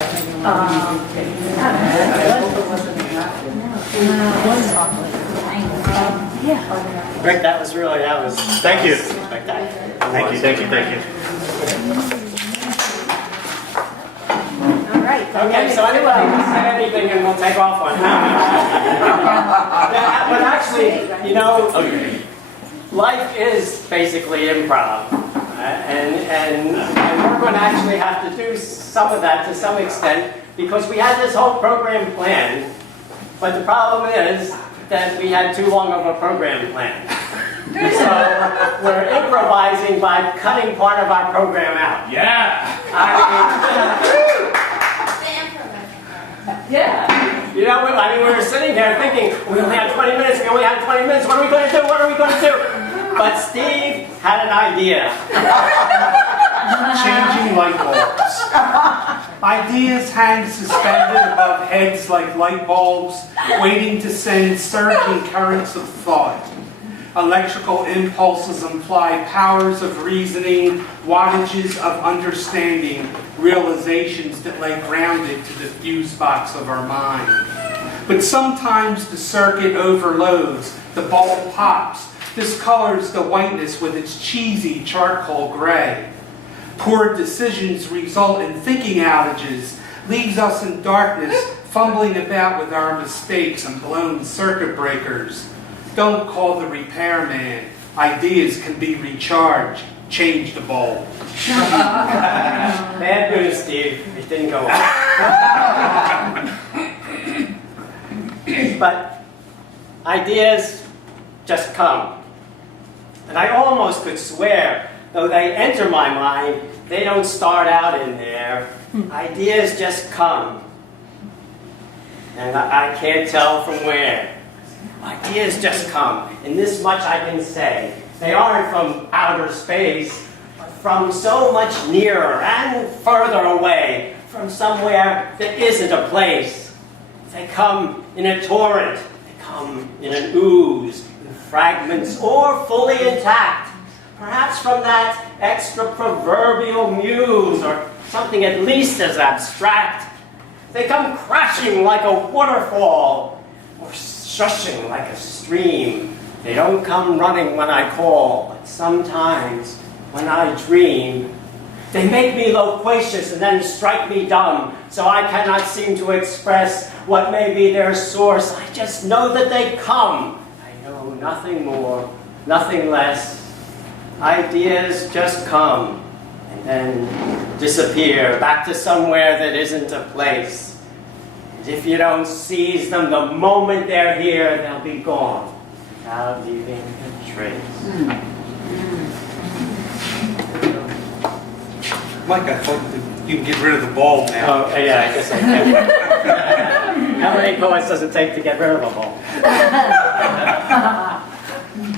Rick, that was Thank you. spectacular. Thank you. All right. Okay, so anybody can say anything and we'll take off on that. But actually, you know, life is basically improv. And we're going to actually have to do some of that to some extent because we had this whole program planned. But the problem is that we had too long of a program plan. So we're improvising by cutting part of our program out. Yeah. Yeah. You know, we were sitting there thinking, we only have 20 minutes, what are we going to do, But Steve had an idea. Changing light bulbs. Ideas hang suspended above heads like light bulbs, waiting to send surging currents of thought. Electrical impulses imply powers of reasoning, wattages of understanding, realizations that lay grounded to the fuse box of our mind. But sometimes the circuit overloads, the bulb pops, discolors the whiteness with its cheesy charcoal gray. Poor decisions result in thinking outages, leaves us in darkness, fumbling about with our mistakes and blown circuit breakers. Don't call the repairman. Ideas can be recharged. Change the bulb. Bad news, Steve. It didn't go well. But ideas just come. And I almost could swear, though they enter my mind, they don't start out in there. Ideas just come. And I can't tell from where. Ideas just come. And this much I can say. They aren't from outer space, but from so much nearer and further away, from somewhere that isn't a place. They come in a torrent. They come in an ooze, in fragments, or fully intact. Perhaps from that extra proverbial muse, or something at least as abstract. They come crashing like a waterfall, or shushing like a stream. They don't come running when I call, but sometimes when I dream, they make me loquacious and then strike me dumb, so I cannot seem to express what may be their source. I just know that they come. I know nothing more, nothing less. Ideas just come and then disappear back to somewhere that isn't a place. And if you don't seize them the moment they're here, they'll be gone without leaving a trace. Mike, I thought you can get rid of the bulb now. Oh, yeah, I guess I can. How many poets does it take to get rid of a bulb?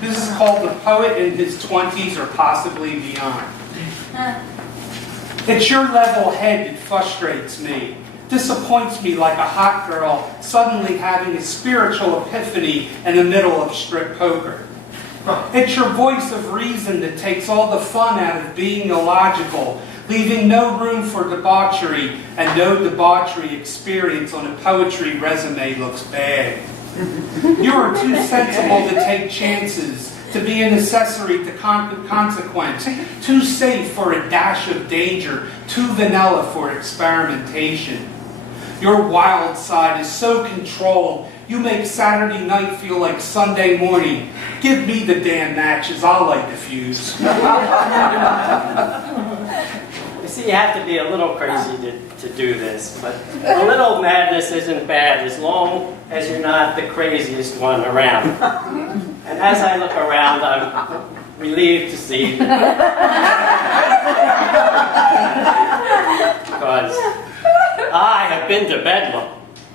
This is called The Poet in His 20s or Possibly Beyond. It's your level head that frustrates me, disappoints me like a hot girl suddenly having a spiritual epiphany in the middle of strip poker. It's your voice of reason that takes all the fun out of being illogical, leaving no room for debauchery, and no debauchery experience on a poetry resume looks bad. You are too sensible to take chances, to be an accessory to consequence, too safe for a dash of danger, too vanilla for experimentation. Your wild side is so controlled, you make Saturday night feel like Sunday morning. Give me the damn matches, I'll light the fuse. You see, you have to be a little crazy to do this, but a little madness isn't bad as long as you're not the craziest one around. And as I look around, I'm relieved to see because I have been to Bedlam,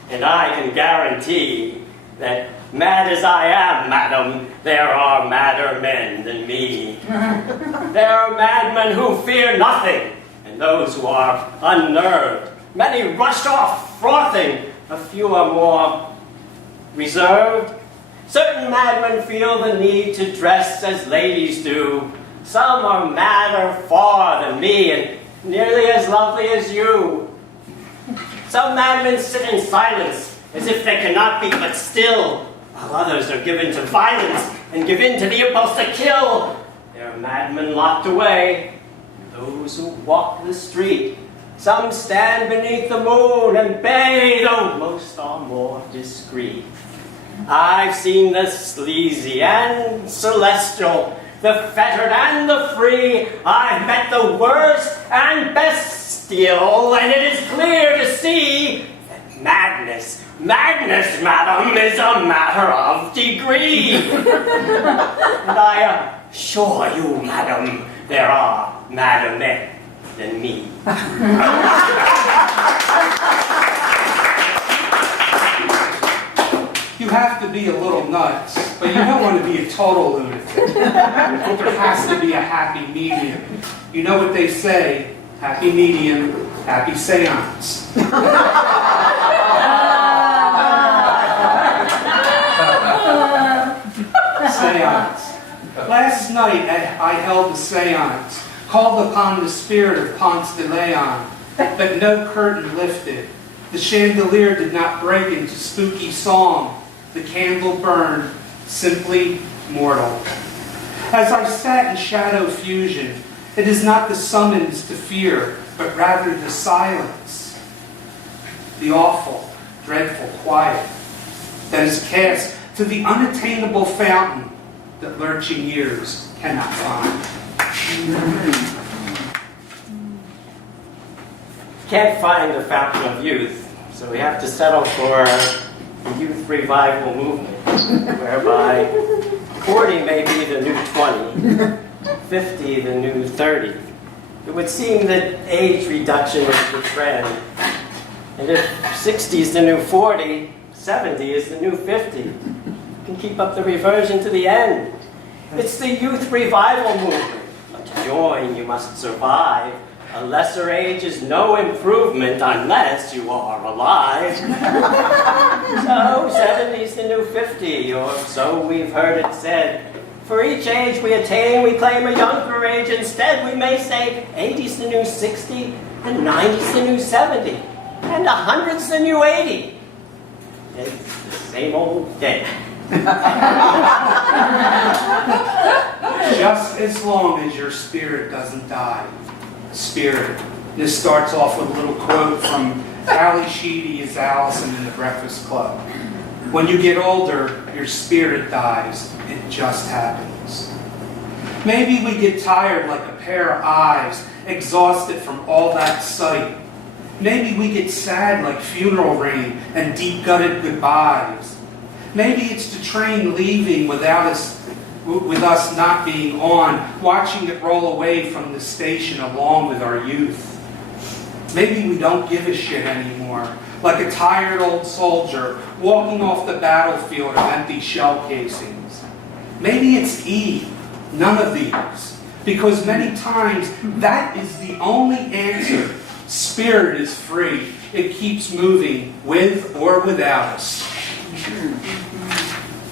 and I can guarantee that mad as I am, madam, there are madder men than me. There are madmen who fear nothing, and those who are unnerved. Many rush off frothing, a few are more reserved. Certain madmen feel the need to dress as ladies do. Some are madder far than me, and nearly as lovely as you. Some madmen sit in silence, as if they cannot be but still, while others are given to violence and give in to the impulse to kill. There are madmen locked away, those who walk the street. Some stand beneath the moon and bay, though most are more discreet. I've seen the sleazy and celestial, the fettered and the free. I've met the worst and bestial, and it is clear to see that madness, madam, is a matter of degree. And I assure you, madam, there are madder men than me. You have to be a little nuts, but you don't want to be a total lunatic. There has to be a happy medium. You know what they say, happy medium, happy seance. Seance. Last night I held a seance, called upon the spirit of Ponce de Leon, but no curtain lifted. The chandelier did not break into spooky song. The candle burned, simply mortal. As I sat in shadow fusion, it is not the summons to fear, but rather the silence, the awful, dreadful quiet that is cast to the unattainable fountain that lurching years cannot find. Can't find the fountain of youth, so we have to settle for the youth revival movement, whereby 40 may be the new 20, 50 the new 30. It would seem that age reduction is the trend, and if 60 is the new 40, 70 is the new 50. You can keep up the reversion to the end. It's the youth revival movement. But to join, you must survive. A lesser age is no improvement unless you are alive. So 70 is the new 50, or so we've heard it said. For each age we attain, we claim a younger age. Instead, we may say 80 is the new 60, and 90 is the new 70, and 100 is the new 80. It's the same old day. Just as long as your spirit doesn't die. Spirit. This starts off with a little quote from Ali Sheedy as Allison in the Breakfast Club. When you get older, your spirit dies. It just happens. Maybe we get tired like a pair of eyes, exhausted from all that sight. Maybe we get sad like funeral rain and deep-gutted goodbyes. Maybe it's the train leaving with us not being on, watching it roll away from the station along with our youth. Maybe we don't give a shit anymore, like a tired old soldier walking off the battlefield of empty shell casings. Maybe it's E, none of these, because many times that is the only answer. Spirit is free. It keeps moving with or without us.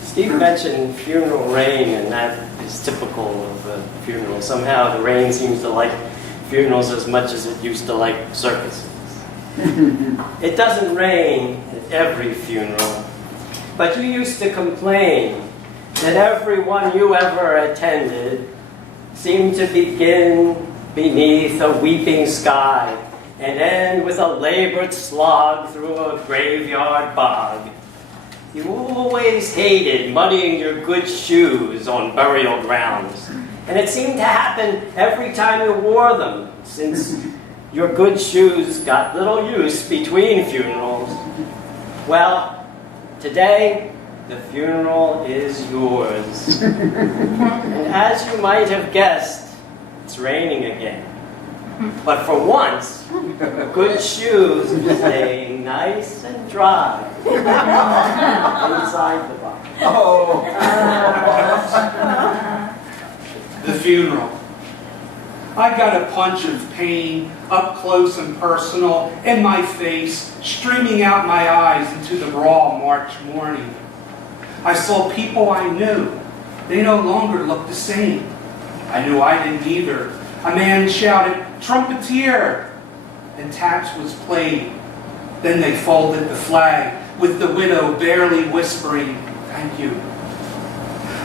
Steve mentioned funeral rain, and that is typical of a funeral. Somehow the rain seems to like funerals as much as it used to like circuses. It doesn't rain at every funeral, but you used to complain that everyone you ever attended seemed to begin beneath a weeping sky and end with a labored slog through a graveyard bog. You always hated muddying your good shoes on burial grounds, and it seemed to happen every time you wore them, since your good shoes got little use between funerals. Well, today, the funeral is yours. And as you might have guessed, it's raining again. But for once, good shoes are staying nice and dry inside the box. Oh. The funeral. I got a punch of pain, up close and personal, in my face, streaming out my eyes into the raw March morning. I saw people I knew. They no longer looked the same. I knew I didn't either. A man shouted, "Trumpeter!" and taps was played. Then they folded the flag, with the widow barely whispering, "Thank you."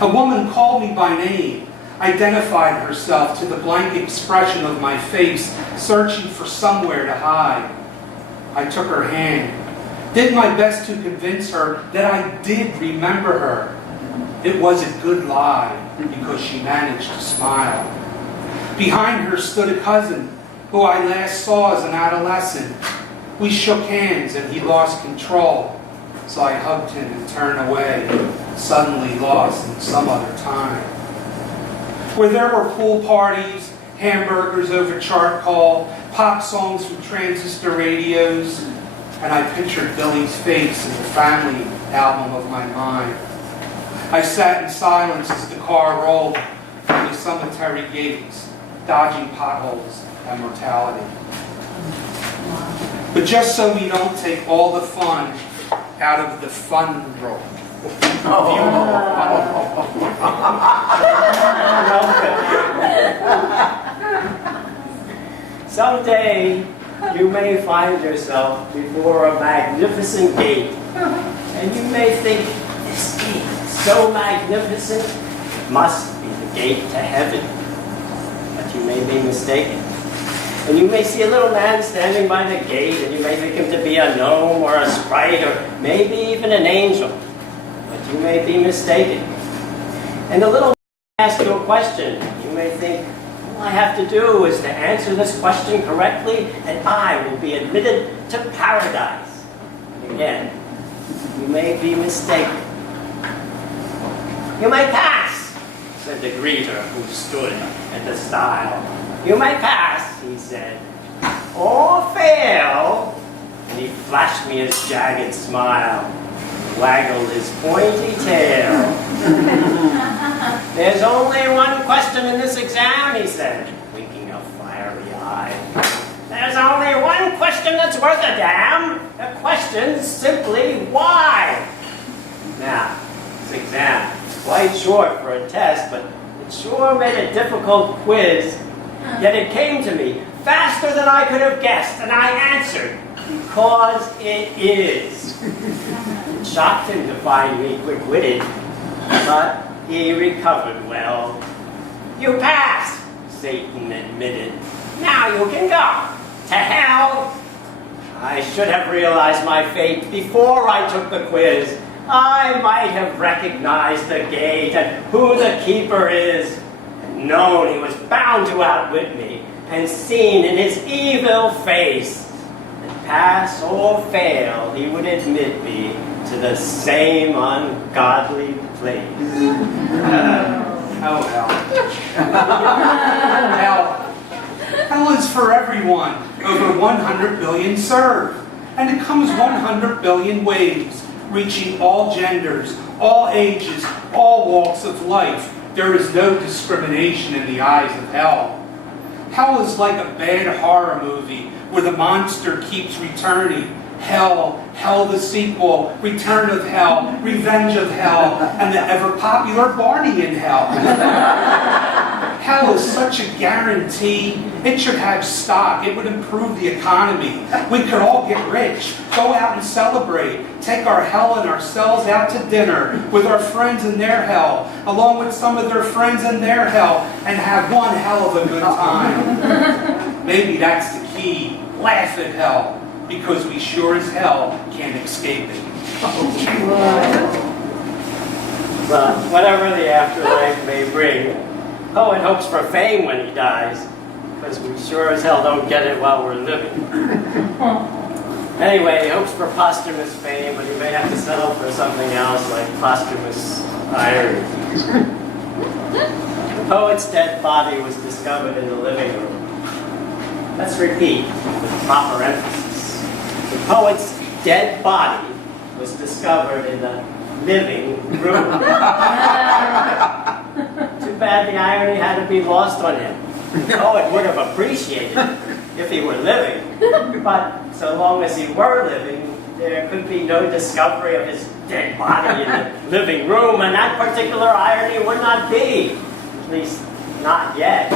A woman called me by name, identified herself to the blank expression of my face, searching for somewhere to hide. I took her hand, did my best to convince her that I did remember her. It was a good lie, because she managed to smile. Behind her stood a cousin, who I last saw as an adolescent. We shook hands and he lost control, so I hugged him and turned away, suddenly lost in some other time. Where there were pool parties, hamburgers over charcoal, pop songs from transistor radios, and I pictured Billy's face in the family album of my mind. I sat in silence as the car rolled through the cemetery gates, dodging potholes and mortality. But just so we don't take all the fun out of the fun roll. Someday you may find yourself before a magnificent gate, and you may think, this gate is so magnificent, it must be the gate to heaven. But you may be mistaken. And you may see a little man standing by the gate, and you may think him to be a gnome or a sprite, or maybe even an angel. But you may be mistaken. And the little man asks you a question. You may think, all I have to do is to answer this question correctly, and I will be admitted to paradise. And again, you may be mistaken. You may pass, said the greeter who stood at the stile. You may pass, he said, or fail. And he flashed me his jagged smile, waggled his pointy tail. There's only one question in this exam, he said, winking a fiery eye. There's only one question that's worth a damn. The question's simply why. Now, this exam is quite short for a test, but it sure made a difficult quiz. Yet it came to me faster than I could have guessed, and I answered, because it is. It shocked him to find me quick-witted, but he recovered well. You passed, Satan admitted. Now you can go to hell. I should have realized my fate before I took the quiz. I might have recognized the gate and who the keeper is, and known he was bound to outwit me, and seen in his evil face that pass or fail he would admit me to the same ungodly place. Oh, hell. Hell. Hell is for everyone, over 100 billion served. And it comes 100 billion ways, reaching all genders, all ages, all walks of life. There is no discrimination in the eyes of hell. Hell is like a bad horror movie where the monster keeps returning. Hell, Hell the sequel, Return of Hell, Revenge of Hell, and the ever-popular Barney in Hell. Hell is such a guarantee. It should have stock. It would improve the economy. We could all get rich, go out and celebrate, take our hell and ourselves out to dinner with our friends in their hell, along with some of their friends in their hell, and have one hell of a good time. Maybe that's the key. Laugh at hell, because we sure as hell can't escape it. Well, whatever the afterlife may bring, Cohen hopes for fame when he dies, because we sure as hell don't get it while we're living. Anyway, he hopes for posthumous fame, but he may have to settle for something else like posthumous irony. The poet's dead body was discovered in the living room. Let's repeat with proper emphasis. The poet's dead body was discovered in the living room. Too bad the irony had to be lost on him. The poet would have appreciated it if he were living, but so long as he were living, there could be no discovery of his dead body in the living room, and that particular irony would not be, at least not yet.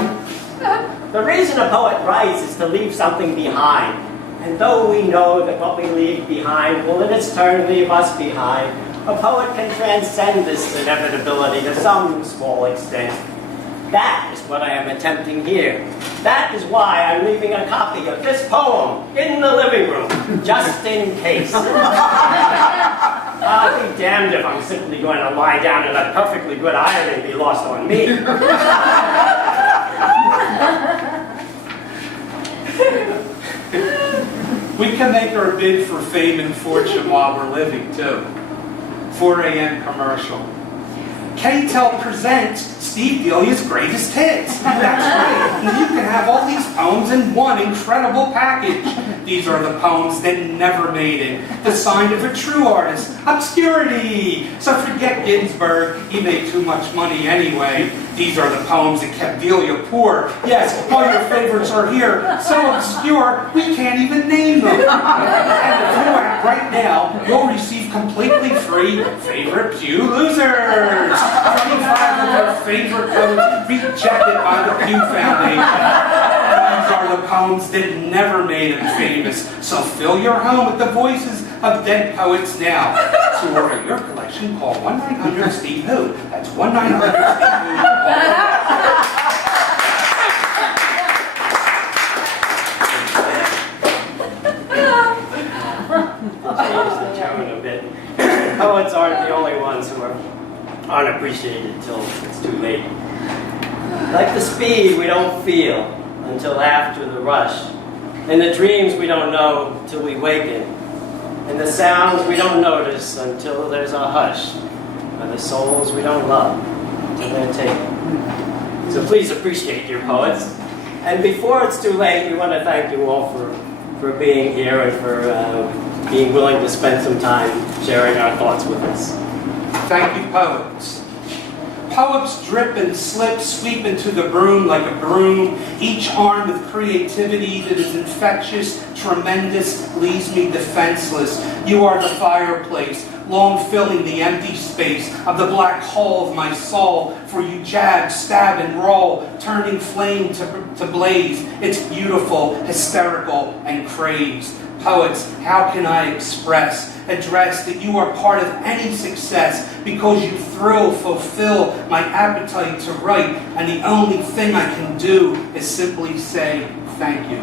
The reason a poet writes is to leave something behind, And though we know that what we leave behind will in its turn leave us behind, a poet can transcend this inevitability to some small extent. That is what I am attempting here. That is why I'm leaving a copy of this poem in the living room, just in case. I'll be damned if I'm simply going to lie down and let perfectly good irony be lost on me. We can make our bid for fame and fortune while we're living, too. 4 a.m. commercial. K-Tel presents Steve Delia's greatest hits. That's right. And you can have all these poems in one incredible package. These are the poems that never made it. The sign of a true artist. Obscurity. So forget Ginsberg. He made too much money anyway. These are the poems that kept Delia poor. Yes, all your favorites are here. So obscure, we can't even name them. And if you act right now, you'll receive completely free favorite Pew losers. 25 of our favorite poems rejected by the Pew Foundation. These are the poems that never made them famous. So fill your home with the voices of dead poets now. To order your collection, call 1-900-STEVE-WHO. That's 1-900-STEVE-WHO. Change the tone a bit. Poets aren't the only ones who are unappreciated till it's too late. Like the speed we don't feel until after the rush, and the dreams we don't know till we waken, and the sounds we don't notice until there's a hush, and the souls we don't love until they're taken. So please appreciate your poets. And before it's too late, we want to thank you all for being here and for being willing to spend some time sharing our thoughts with us. Thank you, poets. Poets drip and slip, sweep into the broom like a broom, each armed with creativity that is infectious, tremendous, leaves me defenseless. You are the fireplace, long filling the empty space of the black hole of my soul, for you jab, stab, and roll, turning flame to blaze. It's beautiful, hysterical, and craves. Poets, how can I address that you are part of any success, because you fulfill my appetite to write, and the only thing I can do is simply say thank you.